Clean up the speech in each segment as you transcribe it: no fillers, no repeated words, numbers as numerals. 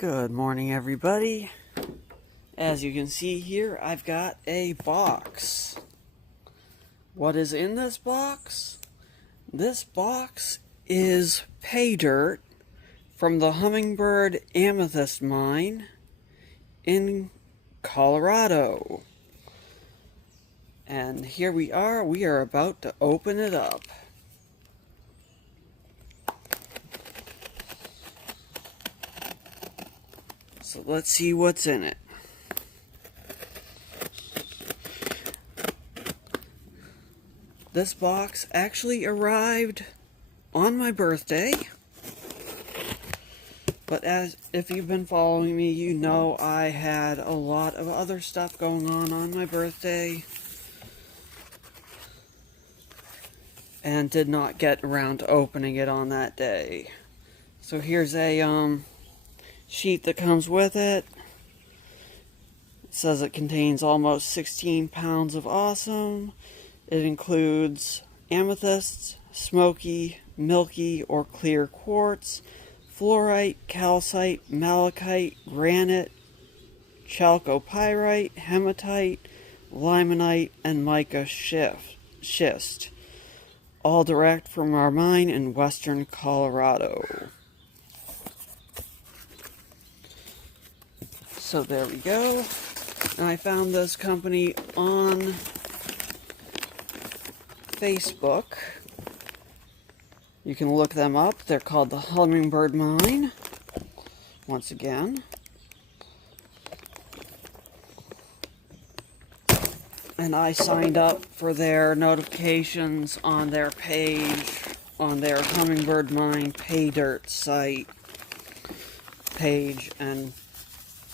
Good morning, everybody. As you can see here, I've got a box. What is in this box? This box is pay dirt from the Hummingbird Amethyst Mine in Colorado. And here we are about to open it up. So let's see what's in it. This box actually arrived on my birthday. But if you've been following me, you know I had a lot of other stuff going on my birthday. And did not get around to opening it on that day. So here's a sheet that comes with it. It says it contains almost 16 pounds of awesome. It includes amethysts, smoky, milky, or clear quartz, fluorite, calcite, malachite, granite, chalcopyrite, hematite, limonite, and mica schist. All direct from our mine in western Colorado. So there we go. And I found this company on Facebook. You can look them up. They're called the Hummingbird Mine. Once again. And I signed up for their notifications on their page, on their Hummingbird Mine pay dirt site page, and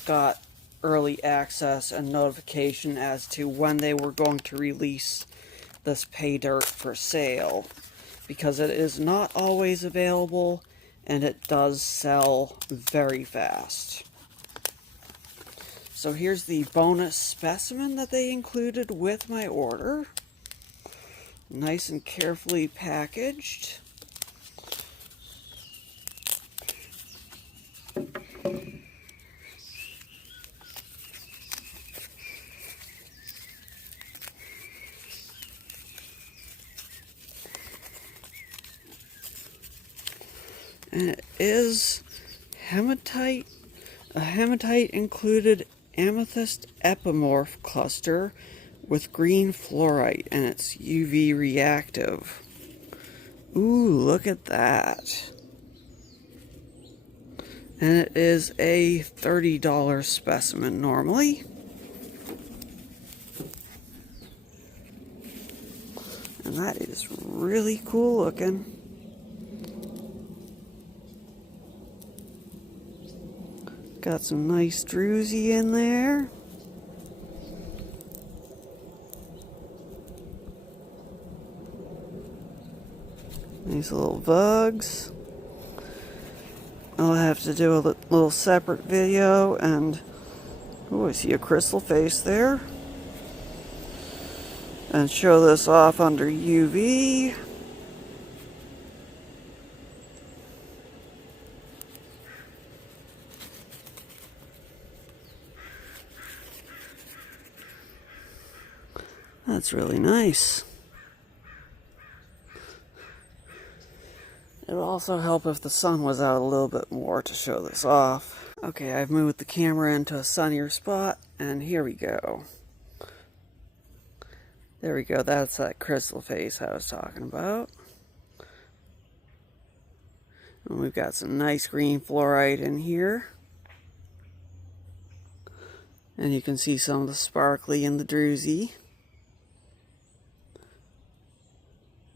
got early access and notification as to when they were going to release this pay dirt for sale, because it is not always available and it does sell very fast. So here's the bonus specimen that they included with my order. Nice and carefully packaged. And it is hematite, a hematite included amethyst epimorph cluster with green fluorite, and it's UV reactive. Ooh, look at that. And it is a $30 specimen normally. And that is really cool looking. Got some nice druzy in there. These little bugs. I'll have to do a little separate video, and oh, I see a crystal face there. And show this off under UV. That's really nice. It would also help if the sun was out a little bit more to show this off. Okay, I've moved the camera into a sunnier spot, and here we go. There we go, that's that crystal face I was talking about. And we've got some nice green fluorite in here. And you can see some of the sparkly in the druzy.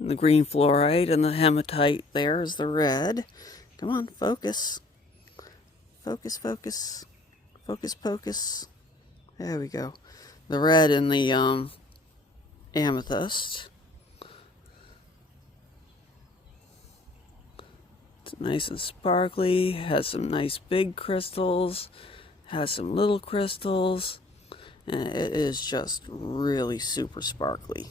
The green fluorite and the hematite there is the red. Come on, focus. Focus, focus. Focus, focus. There we go. The red in the amethyst. It's nice and sparkly. Has some nice big crystals. Has some little crystals. And it is just really super sparkly.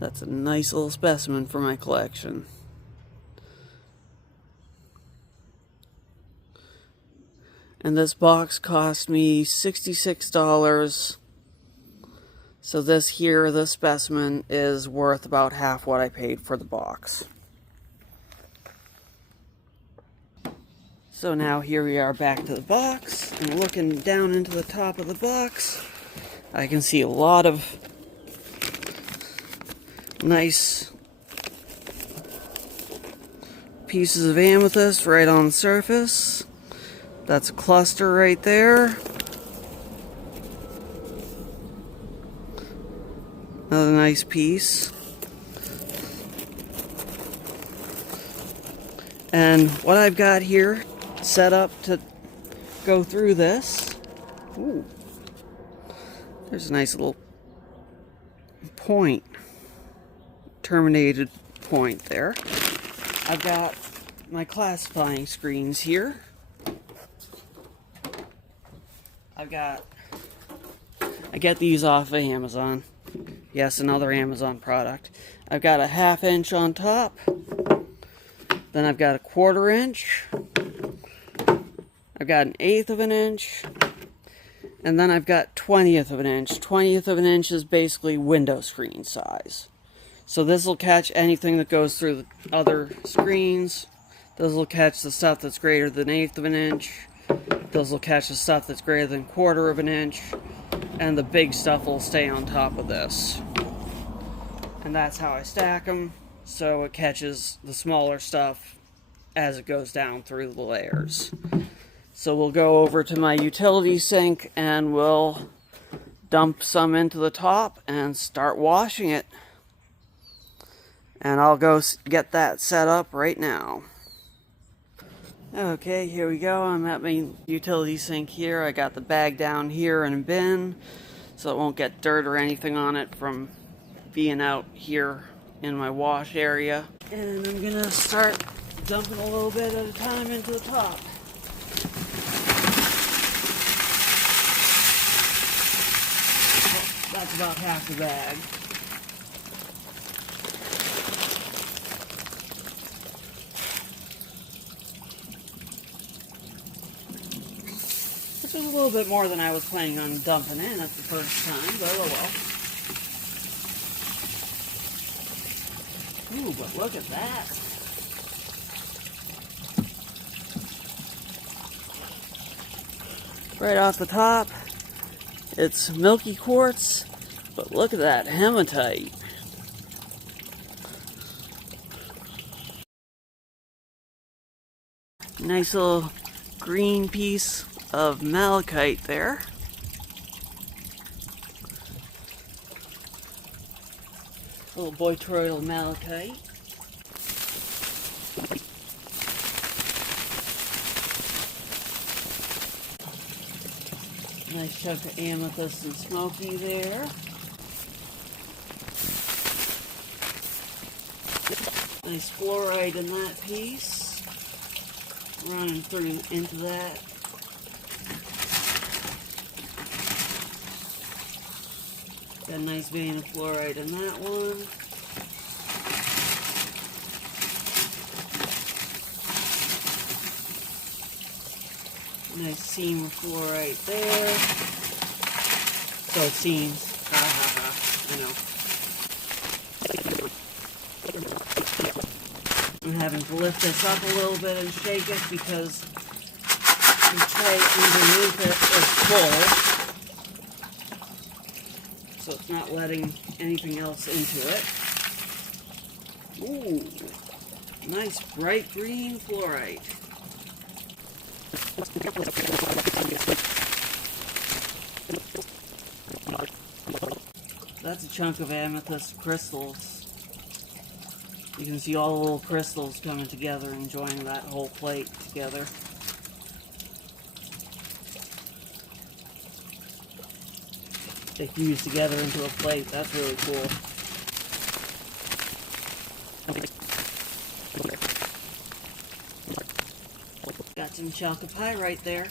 That's a nice little specimen for my collection. And this box cost me $66. So this specimen is worth about half what I paid for the box. So now here we are back to the box, and looking down into the top of the box, I can see a lot of nice pieces of amethyst right on the surface. That's a cluster right there. Another nice piece. And what I've got here set up to go through this. Ooh. There's a nice little point. Terminated point there. I've got my classifying screens here. I get these off of Amazon. Yes, another Amazon product. I've got a 1/2 inch on top. Then I've got a 1/4 inch. I've got an 1/8 of an inch. And then I've got 1/20th of an inch. 1/20th of an inch is basically window screen size. So this will catch anything that goes through the other screens. This will catch the stuff that's greater than 1/8 of an inch. Those will catch the stuff that's greater than 1/4 of an inch. And the big stuff will stay on top of this. And that's how I stack them, so it catches the smaller stuff as it goes down through the layers. So we'll go over to my utility sink and we'll dump some into the top and start washing it. And I'll go get that set up right now. Okay, here we go. I'm at my utility sink here. I got the bag down here in a bin so it won't get dirt or anything on it from being out here in my wash area. And I'm gonna start dumping a little bit at a time into the top. That's about half the bag. Which is a little bit more than I was planning on dumping in at the first time, but oh well. Ooh, but look at that. Right off the top, it's milky quartz, but look at that hematite. Nice little green piece of malachite there. Little botryoidal malachite. Nice chunk of amethyst and smoky there. Nice fluorite in that piece. Running through into that. Got a nice vein of fluorite in that one. Nice seam of fluorite there. So it seems. I know. I'm having to lift this up a little bit and shake it because the tray underneath it is full. So it's not letting anything else into it. Ooh, nice bright green fluorite. That's a chunk of amethyst crystals. You can see all the little crystals coming together and joining that whole plate together. They fuse together into a plate. That's really cool. Got some chalcopyrite there.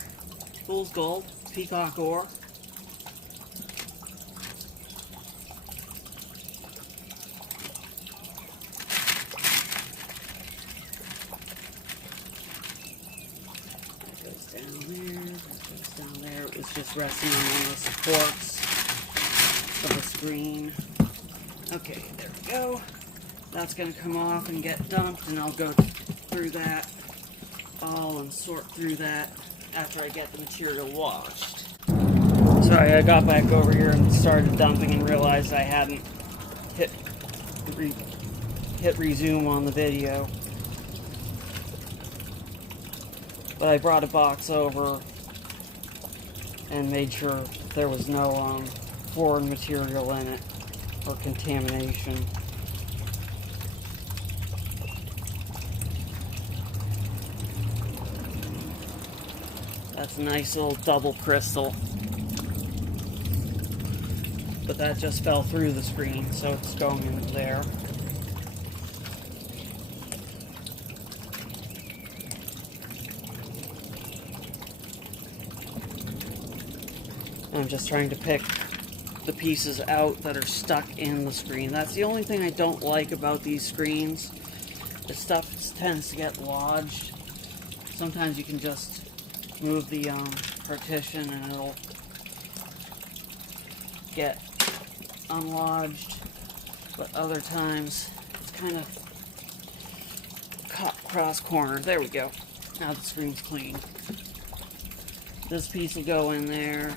Fool's gold, peacock ore. It's just resting on the supports of the screen. Okay, there we go. That's going to come off and get dumped, and I'll go through that all and sort through that after I get the material washed. Sorry, I got back over here and started dumping and realized I hadn't hit resume on the video. But I brought a box over and made sure there was no foreign material in it or contamination. That's a nice little double crystal. But that just fell through the screen, so it's going in there. I'm just trying to pick the pieces out that are stuck in the screen. That's the only thing I don't like about these screens. The stuff tends to get lodged. Sometimes you can just move the partition and it'll get unlodged, but other times it's kind of caught cross corner. There we go. Now the screen's clean. This piece will go in there.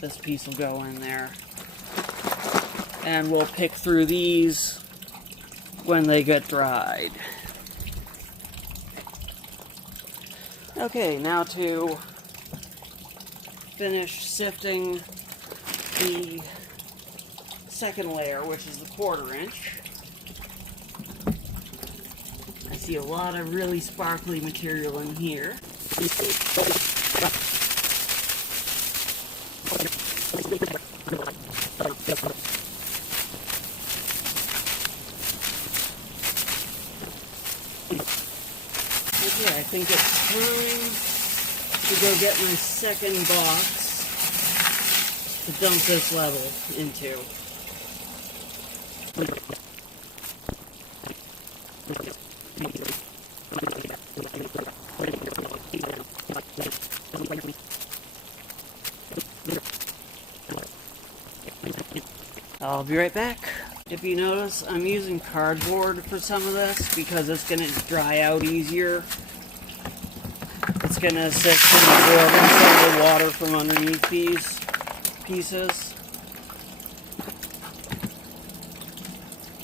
This piece will go in there. And we'll pick through these when they get dried. Okay, now to finish sifting the second layer, which is the 1/4 inch. I see a lot of really sparkly material in here. Okay, I think it's time to go get my second box to dump this level into. I'll be right back. If you notice, I'm using cardboard for some of this because it's going to dry out easier. It's going to assist in absorbing some of the water from underneath these pieces.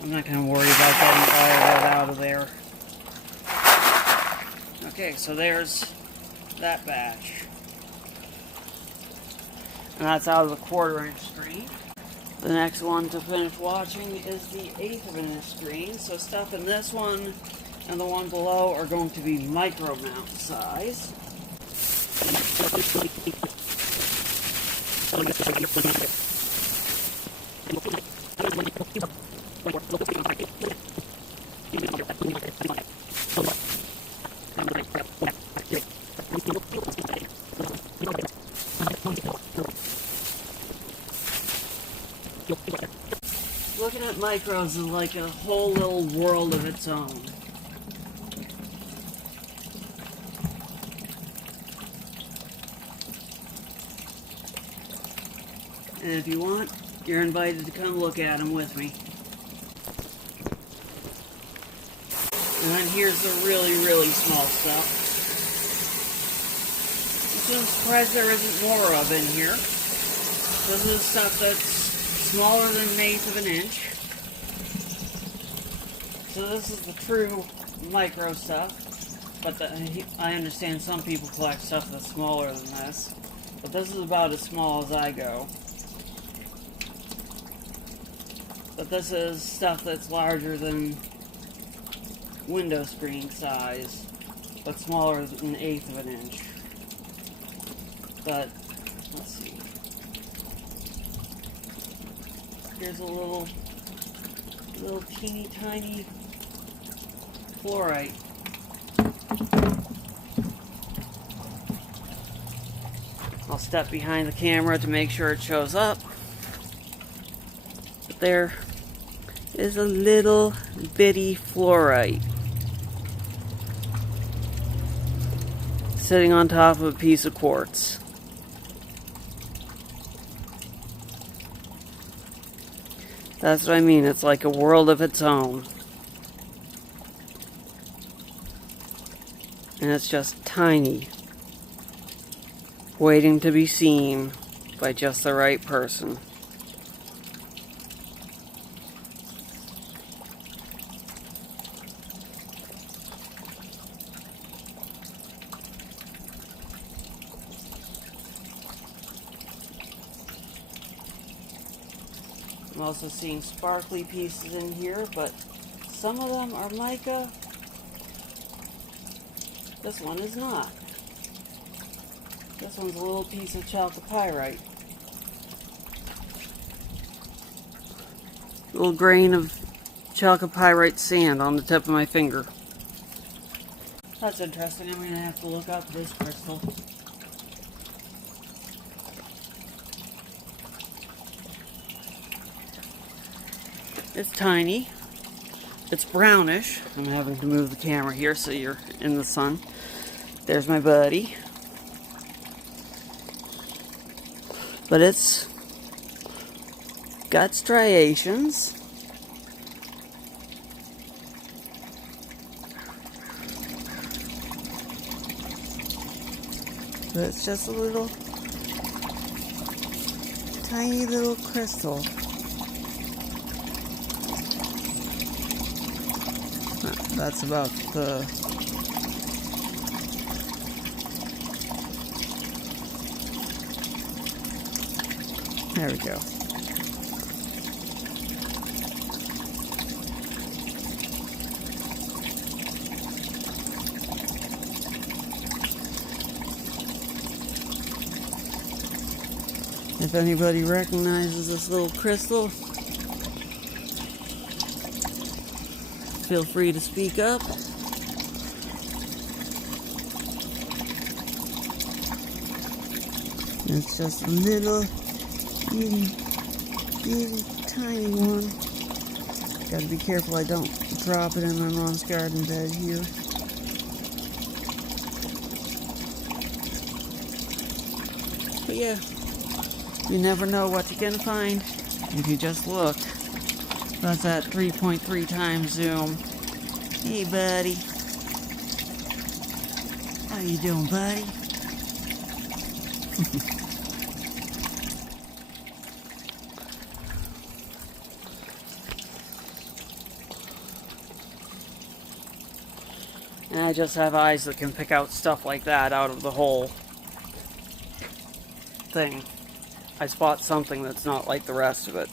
I'm not going to worry about getting all of that out of there. Okay, so there's that batch. And that's out of the 1/4 inch screen. The next one to finish watching is the 1/8 of an inch screen. So stuff in this one and the one below are going to be micro mount size. Looking at micros is like a whole little world of its own. And if you want, you're invited to come look at them with me. And then here's the really, really small stuff. I'm surprised there isn't more of in here. This is stuff that's smaller than 1/8 of an inch. So this is the true micro stuff. But I understand some people collect stuff that's smaller than this. But this is about as small as I go. But this is stuff that's larger than window screen size, but smaller than 1/8 of an inch. But, let's see. Here's a little teeny tiny fluorite. I'll step behind the camera to make sure it shows up. There is a little bitty fluorite sitting on top of a piece of quartz. That's what I mean. It's like a world of its own. And it's just tiny, waiting to be seen by just the right person. I'm also seeing sparkly pieces in here, but some of them are mica. This one is not. This one's a little piece of chalcopyrite. A little grain of chalcopyrite sand on the tip of my finger. That's interesting. I'm going to have to look up this crystal. It's tiny. It's brownish. I'm having to move the camera here so you're in the sun. There's my buddy. But it's got striations. But it's just a little, tiny little crystal. That's about the... There we go. If anybody recognizes this little crystal, feel free to speak up. It's just a little, itty, tiny one. Gotta be careful I don't drop it in my mom's garden bed here. But yeah, you never know what you're gonna find if you just look. That's at 3.3 times zoom. Hey, buddy. How you doing, buddy? And I just have eyes that can pick out stuff like that out of the whole thing. I spot something that's not like the rest of it.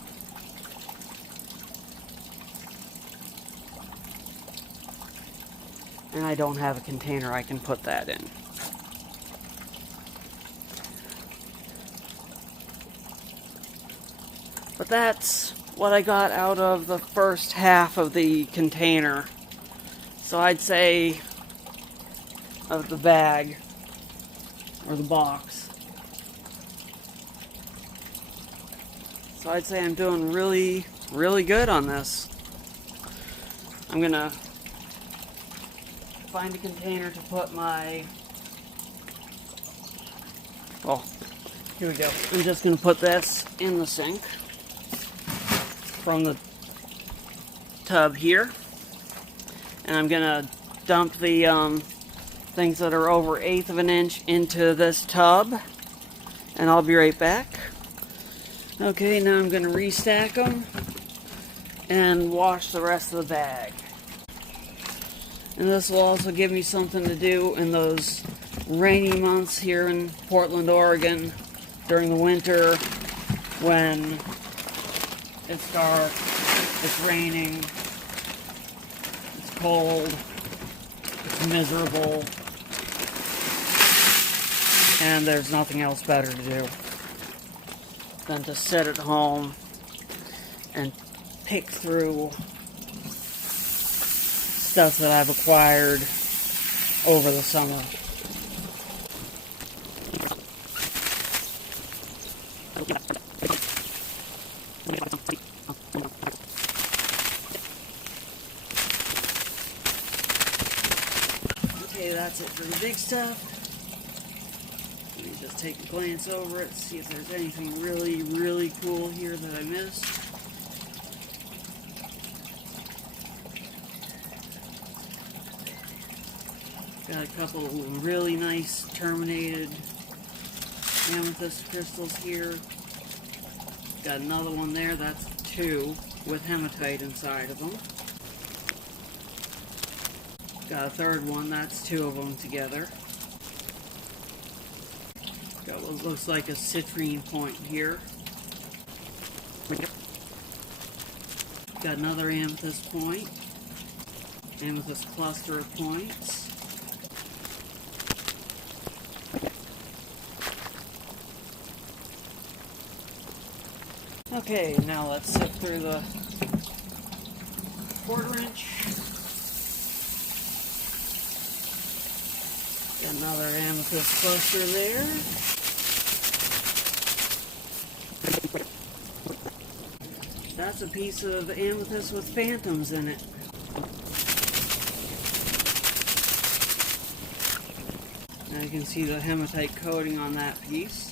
And I don't have a container I can put that in. But that's what I got out of the first half of the container. So I'd say of the bag or the box. So I'd say I'm doing really, really good on this. I'm gonna find a container to put my... Well, here we go. I'm just gonna put this in the sink from the tub here. And I'm gonna dump the things that are over 1/8 of an inch into this tub. And I'll be right back. Okay, now I'm gonna restack them and wash the rest of the bag. And this will also give me something to do in those rainy months here in Portland, Oregon during the winter when it's dark, it's raining, it's cold, it's miserable, and there's nothing else better to do than to sit at home and pick through stuff that I've acquired over the summer. Okay, that's it for the big stuff. Let me just take a glance over it, see if there's anything really, really cool here that I missed. Got a couple of really nice terminated amethyst crystals here. Got another one there, that's 2 with hematite inside of them. Got a third one, that's 2 of them together. Got what looks like a citrine point here. Got another amethyst point. Amethyst cluster of points. Okay, now let's sift through the 1/4 inch. Got another amethyst cluster there. That's a piece of amethyst with phantoms in it. Now you can see the hematite coating on that piece.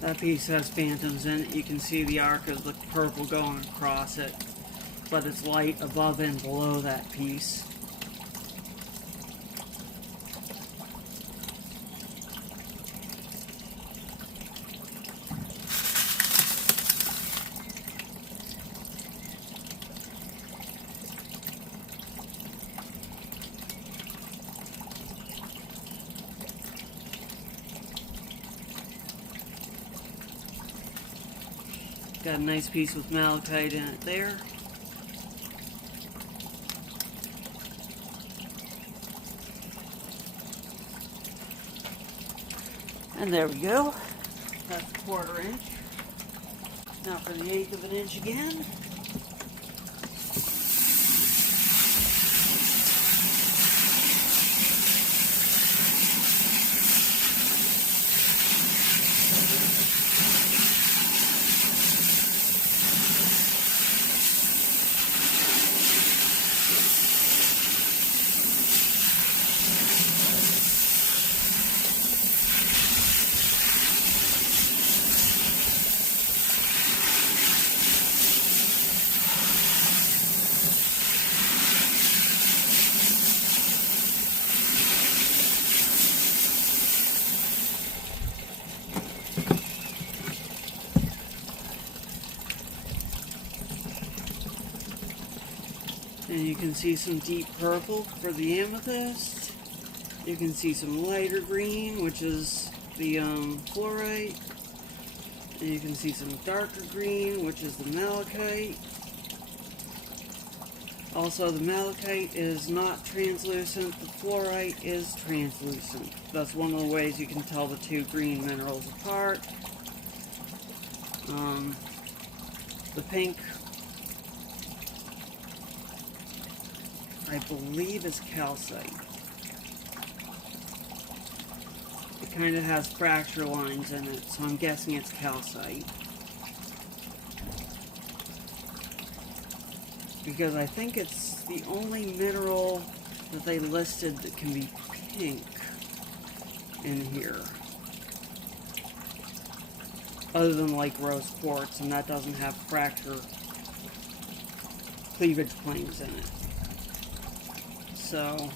That piece has phantoms in it. You can see the arc of the purple going across it, but it's light above and below that piece. Got a nice piece with malachite in it there. And there we go. That's a 1/4 inch. Now for the 1/8 of an inch again. And you can see some deep purple for the amethyst. You can see some lighter green, which is the fluorite. And you can see some darker green, which is the malachite. Also, the malachite is not translucent. The fluorite is translucent. That's one of the ways you can tell the 2 green minerals apart. The pink, I believe, is calcite. It kind of has fracture lines in it, so I'm guessing it's calcite. Because I think it's the only mineral that they listed that can be pink in here. Other than like rose quartz, and that doesn't have fracture cleavage planes in it. So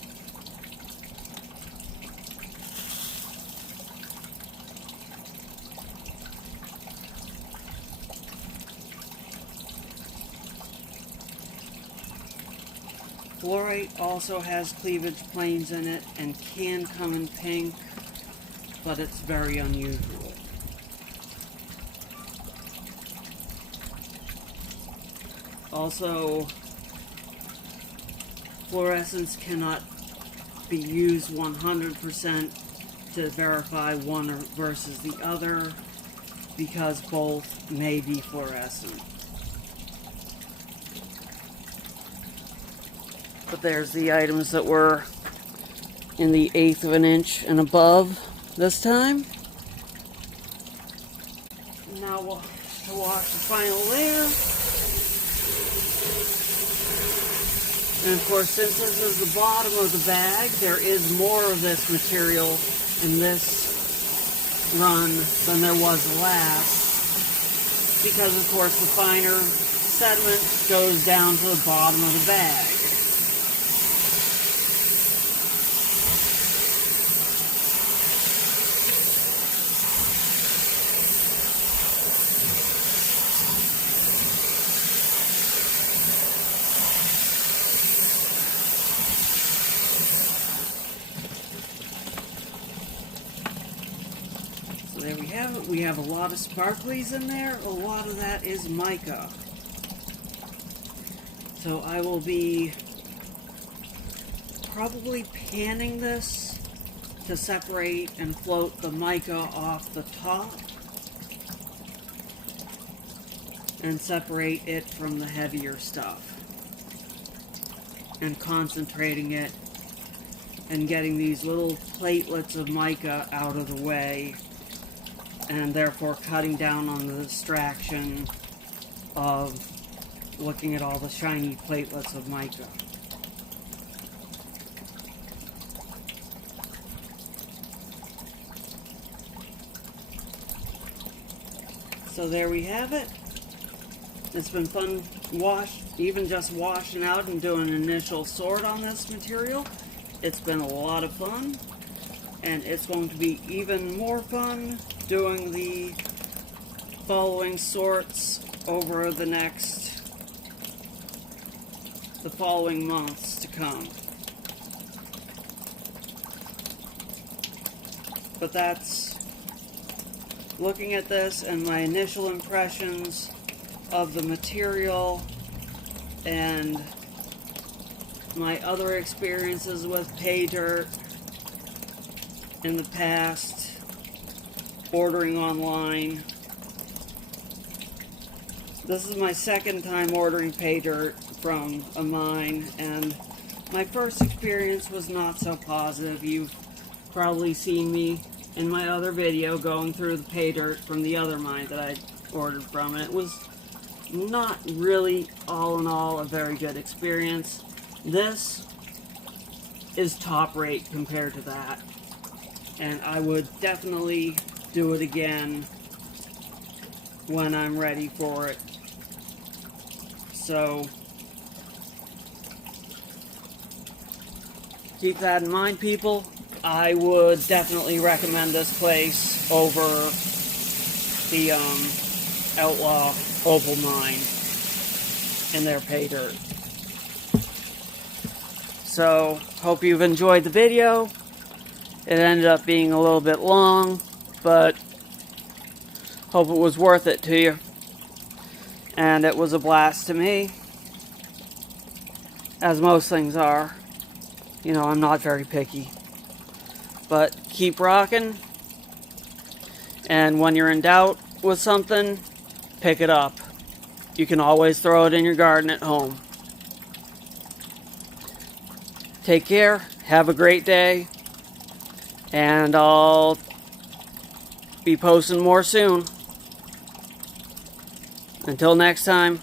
fluorite also has cleavage planes in it and can come in pink, but it's very unusual. Also, fluorescence cannot be used 100% to verify one versus the other, because both may be fluorescent. But there's the items that were in the 1/8 of an inch and above this time. Now we'll have to wash the final layer. And of course, since this is the bottom of the bag, there is more of this material in this run than there was the last, because of course the finer sediment goes down to the bottom of the bag. So there we have it. We have a lot of sparklies in there. A lot of that is mica. So I will be probably panning this to separate and float the mica off the top and separate it from the heavier stuff, and concentrating it and getting these little platelets of mica out of the way, and therefore cutting down on the distraction of looking at all the shiny platelets of mica. So there we have it. It's been fun even just washing out and doing an initial sort on this material. It's been a lot of fun, and it's going to be even more fun doing the following sorts over the following months to come. But that's looking at this and my initial impressions of the material and my other experiences with paydirt in the past, ordering online. This is my second time ordering paydirt from a mine, and my first experience was not so positive. You've probably seen me in my other video going through the paydirt from the other mine that I ordered from, and it was not really, all in all, a very good experience. This is top rate compared to that, and I would definitely do it again when I'm ready for it. So keep that in mind, people. I would definitely recommend this place over the Outlaw Opal Mine in their paydirt. So, hope you've enjoyed the video. It ended up being a little bit long, but hope it was worth it to you. And it was a blast to me, as most things are. You know, I'm not very picky. But keep rocking, and when you're in doubt with something, pick it up. You can always throw it in your garden at home. Take care, have a great day, and I'll be posting more soon. Until next time.